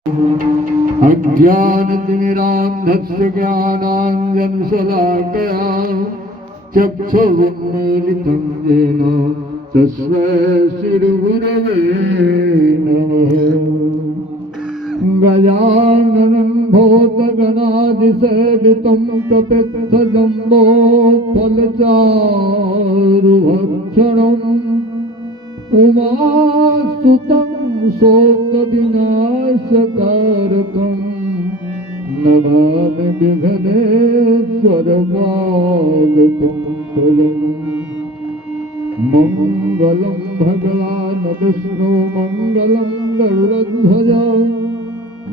अज्ञानतिमिरान्धस्य ज्ञानाञ्जनशलाकया चक्षुरुन्मीलितं येन तस्मै श्रीगुरवे नमः। गजाननं भूतगणाधिसेवितं प्रपित्थजम्बो फलचारुभक्षणम् उमासुतं शोकविनाशकारकं नमामि विघ्नेश्वरपादपङ्कजम्। मङ्गलं भगवान् विष्णु मङ्गलं गरुडध्वज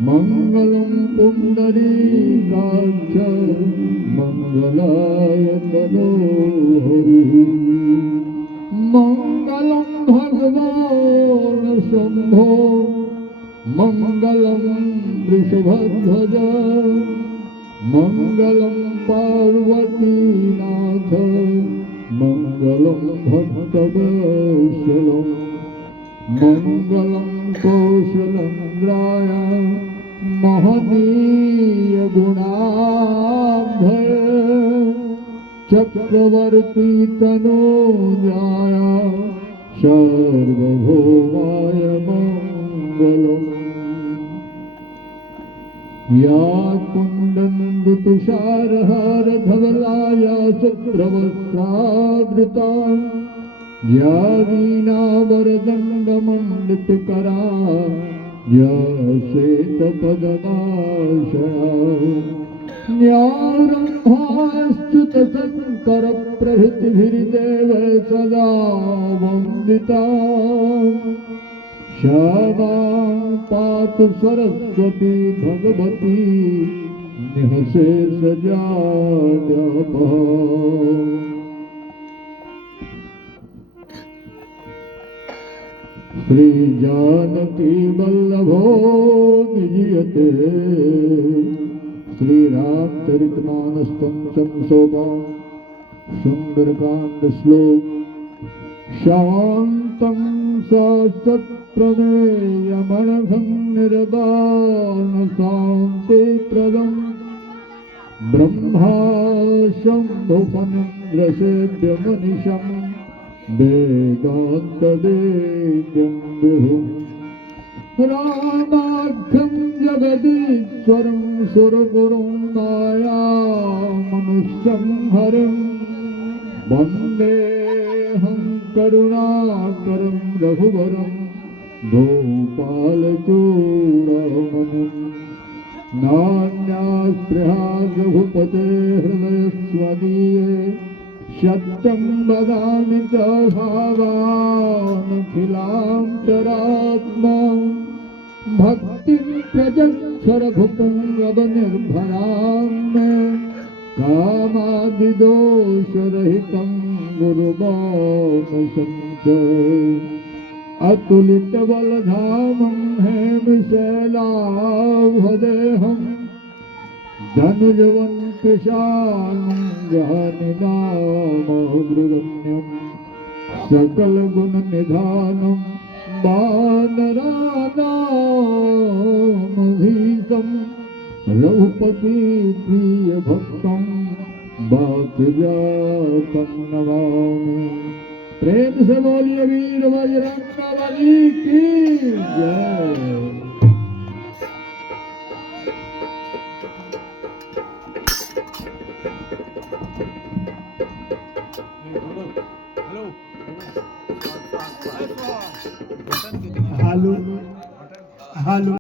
मङ्गलं पुण्डरीकाक्ष मङ्गलाय तनोहरिः। मङ्गलं भगवान् शम्भो मङ्गलं वृषभध्वज मङ्गलं पार्वतीनाथ मङ्गलं भक्तवत्सलं मङ्गलं कौशलेन्द्राय महनीय गुणाढ्य चक्रवर्ती तनूजाय सर्वभौमाय मङ्गलम्। या कुण्डन्दुतुषारहारधवलाया शुभ्रवस्त्रावृता या वीणावरदण्डमण्डितकरा या श्वेतपदनाशया न्यारम्भाश्च्युतशङ्करप्रभृतिभिर्देव सदा वन्दिता श्यामां पातु सरस्वती भगवती निःशेषजाड्यापः। श्रीजानकी वल्लभो विजयते श्री रामचरितमानस पंचम सोपान सुंदरकांड श्लोक। शांतं सत्प्रमेयमनघं निर्वाण शान्तिप्रदं ब्रह्मा शम्भुफनिन्द्रसेव्यमनिशं वेदान्तवेद्यं विभुम्। रामाख्यं जगदीश्वरं सुरगुरुं मायामनुष्यं हरिं वन्देऽहं करुणाकरं रघुवरं गोपालचूडामणिम्। नान्यास्पृहा रघुपते हृदयस्वदीये सत्यं वदामि च भावानखिलान्तरात्मा भक्तिं प्रजक्ष रघुपुङ्गवनिर्भरां मे कामादिदोषरहितं गुरुमानसं च अतुलितबलधामं हेमशैलाभदेहं धनुजवन्कृशानं जहानिनामगृगण्यं सकलगुणनिधानं वानराणामधीशं रघुपति प्रियभक्तं वात्सल्यं नमामि। प्रेम से बोलिए वीर बजरंगबली की जय। Hello hello.